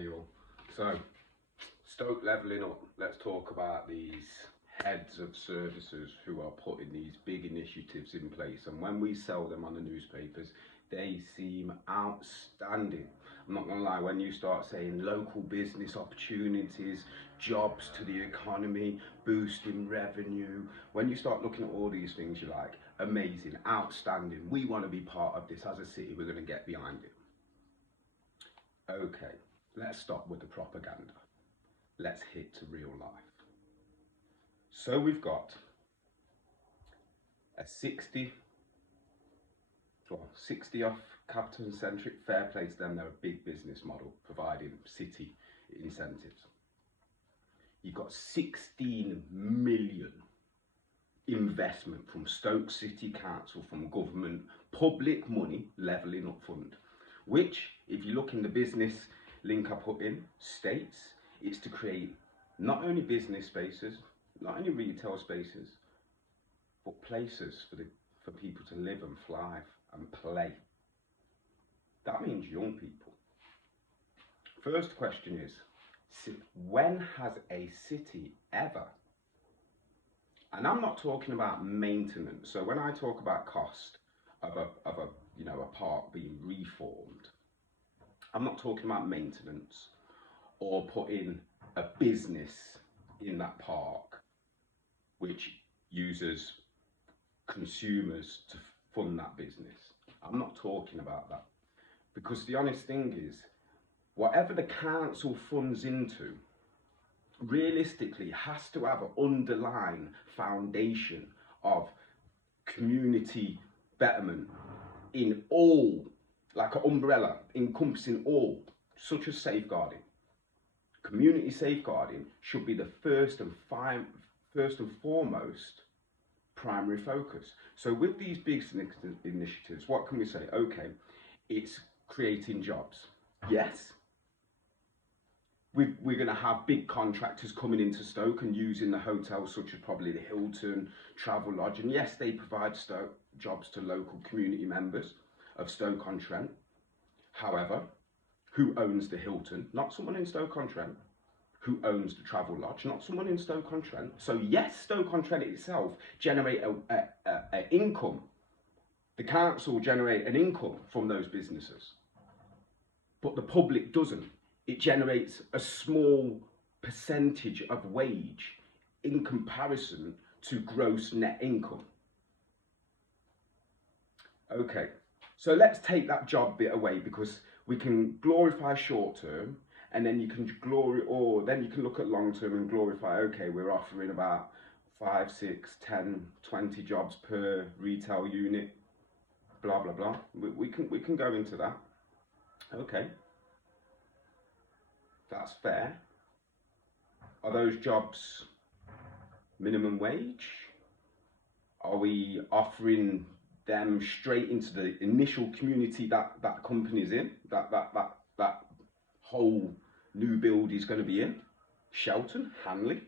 Hey all. So, Stoke levelling up. Let's talk about these heads of services who are putting these big initiatives in place. And when we sell them on the newspapers, they seem outstanding. I'm not gonna lie, when you start saying local business opportunities, jobs to the economy, boosting revenue, when you start looking at all these things, you're like, amazing, outstanding. We want to be part of this as a city, we're gonna get behind it. Okay, let's stop with the propaganda. Let's hit to real life. So we've got a 60 off capital centric, fair play to them, they're a big business model providing city incentives. You've got 16 million investment from Stoke City Council, from government, public money levelling up fund, which, if you look in the business link I put in, states it's to create not only business spaces, not only retail spaces, but places for people to live and thrive and play. That means young people. First question is, when has a city ever, and I'm not talking about maintenance, so when I talk about cost of a park being reformed, I'm not talking about maintenance or putting a business in that park which uses consumers to fund that business. I'm not talking about that, because the honest thing is, whatever the council funds into realistically has to have an underlying foundation of community betterment in all, like an umbrella encompassing all, such as safeguarding. Community safeguarding should be the first and foremost primary focus. So with these big initiatives, what can we say? Okay, it's creating jobs. Yes, we're going to have big contractors coming into Stoke and using the hotels, such as probably the Hilton, Travelodge, and yes, they provide jobs to local community members of Stoke-on-Trent. However, who owns the Hilton? Not someone in Stoke-on-Trent. Who owns the Travelodge? Not someone in Stoke-on-Trent. So yes, Stoke-on-Trent itself generate an income. The council generate an income from those businesses, but the public doesn't. It generates a small percentage of wage in comparison to gross net income. Okay, so let's take that job bit away, because we can glorify short term, and then you can then you can look at long term and glorify, okay, we're offering about 5, 6, 10, 20 jobs per retail unit, blah, blah, blah. We can go into that. Okay. That's fair. Are those jobs minimum wage? Are we offering them straight into the initial community that company's in, that whole new build is going to be in? Shelton, Hanley.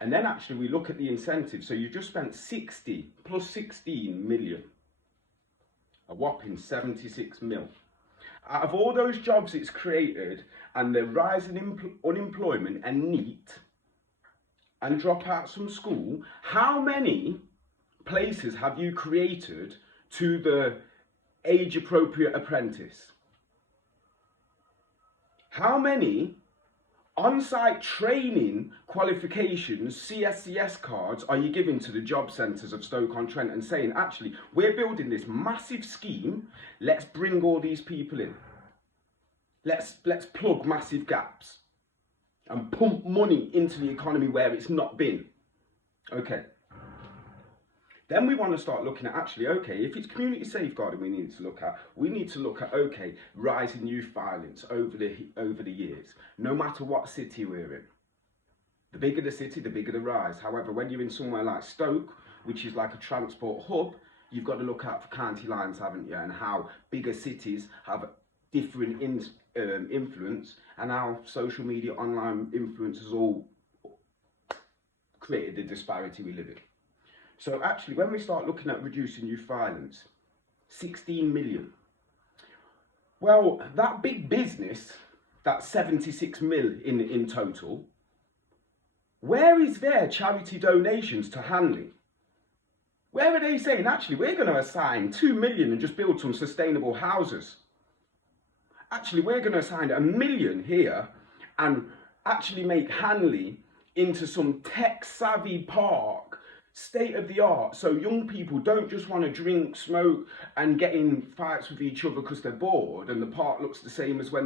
And then actually we look at the incentives. So you just spent 60 plus 16 million, a whopping 76 mil. Out of all those jobs it's created, and the rise in unemployment and NEET and dropouts from school, how many places have you created to the age appropriate apprentice? How many on-site training qualifications, CSCS cards, are you giving to the job centres of Stoke-on-Trent and saying, actually, we're building this massive scheme, let's bring all these people in. Let's plug massive gaps and pump money into the economy where it's not been. Okay. Then we want to start looking at, actually, okay, if it's community safeguarding we need to look at, okay, rising youth violence over the years, no matter what city we're in. The bigger the city, the bigger the rise. However, when you're in somewhere like Stoke, which is like a transport hub, you've got to look out for county lines, haven't you? And how bigger cities have different influence, and how social media, online influence has all created the disparity we live in. So actually, when we start looking at reducing youth violence, 16 million. Well, that big business, that 76 mil in total, where is their charity donations to Hanley? Where are they saying, actually, we're going to assign 2 million and just build some sustainable houses? Actually, we're going to assign 1 million here and actually make Hanley into some tech-savvy park, state-of-the-art, so young people don't just want to drink, smoke, and get in fights with each other because they're bored, and the park looks the same as when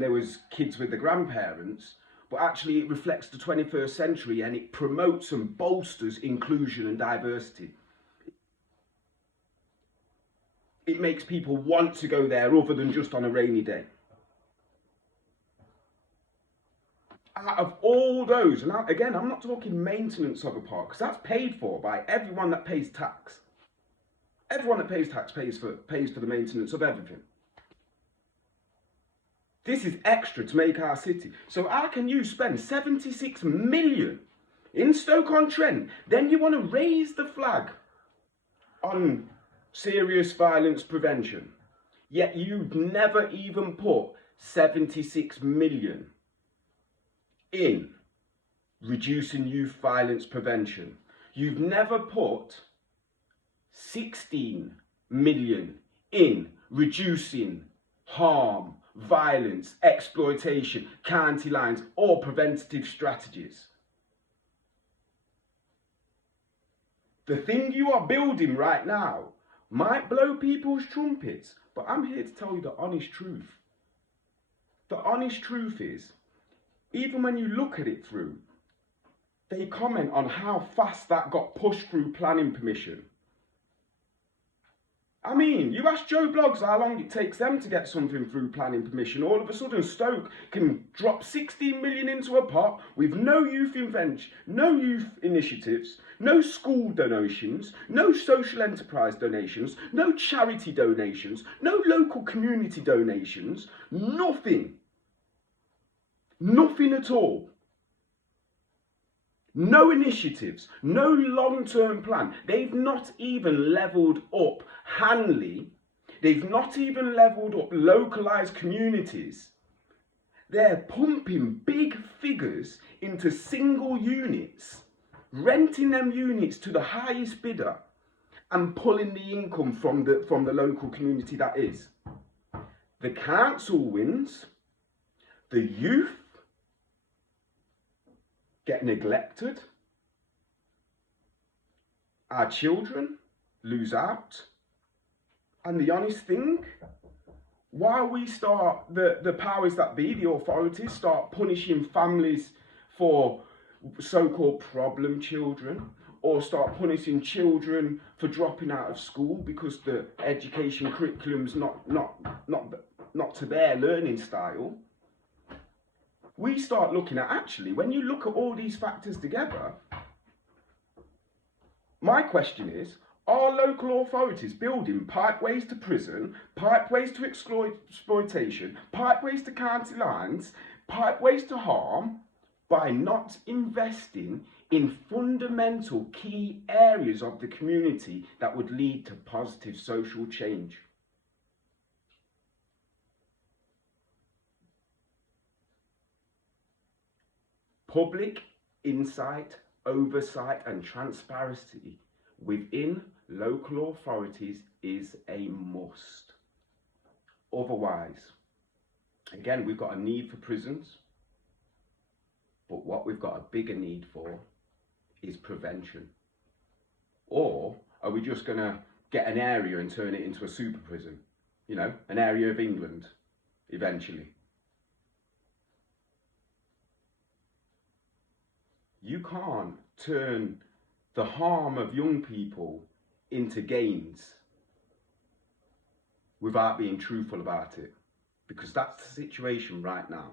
there was kids with the grandparents, but actually it reflects the 21st century and it promotes and bolsters inclusion and diversity. It makes people want to go there other than just on a rainy day. Out of all those, and again, I'm not talking maintenance of a park, because that's paid for by everyone that pays tax. Everyone that pays tax pays for the maintenance of everything. This is extra to make our city. So how can you spend 76 million in Stoke-on-Trent, then you want to raise the flag on serious violence prevention, yet you've never even put 76 million in reducing youth violence prevention. You've never put 16 million in reducing harm, violence, exploitation, county lines, or preventative strategies. The thing you are building right now might blow people's trumpets, but I'm here to tell you the honest truth. The honest truth is, even when you look at it through, they comment on how fast that got pushed through planning permission. I mean, you ask Joe Bloggs how long it takes them to get something through planning permission. All of a sudden, Stoke can drop 16 million into a pot with no youth initiatives, no school donations, no social enterprise donations, no charity donations, no local community donations, nothing. Nothing at all. No initiatives, no long-term plan. They've not even levelled up Hanley. They've not even levelled up localised communities. They're pumping big figures into single units, renting them units to the highest bidder and pulling the income from the local community that is. The council wins, the youth get neglected, our children lose out, and the honest thing, while we start, the powers that be, the authorities, start punishing families for so-called problem children, or start punishing children for dropping out of school because the education curriculum's not to their learning style, we start looking at, actually, when you look at all these factors together, my question is, are local authorities building pipeways to prison, pipeways to exploitation, pipeways to county lines, pipeways to harm, by not investing in fundamental key areas of the community that would lead to positive social change? Public insight, oversight and transparency within local authorities is a must. Otherwise, again, we've got a need for prisons, but what we've got a bigger need for is prevention. Or are we just going to get an area and turn it into a super prison? You know, an area of England eventually. You can't turn the harm of young people into gains without being truthful about it, because that's the situation right now.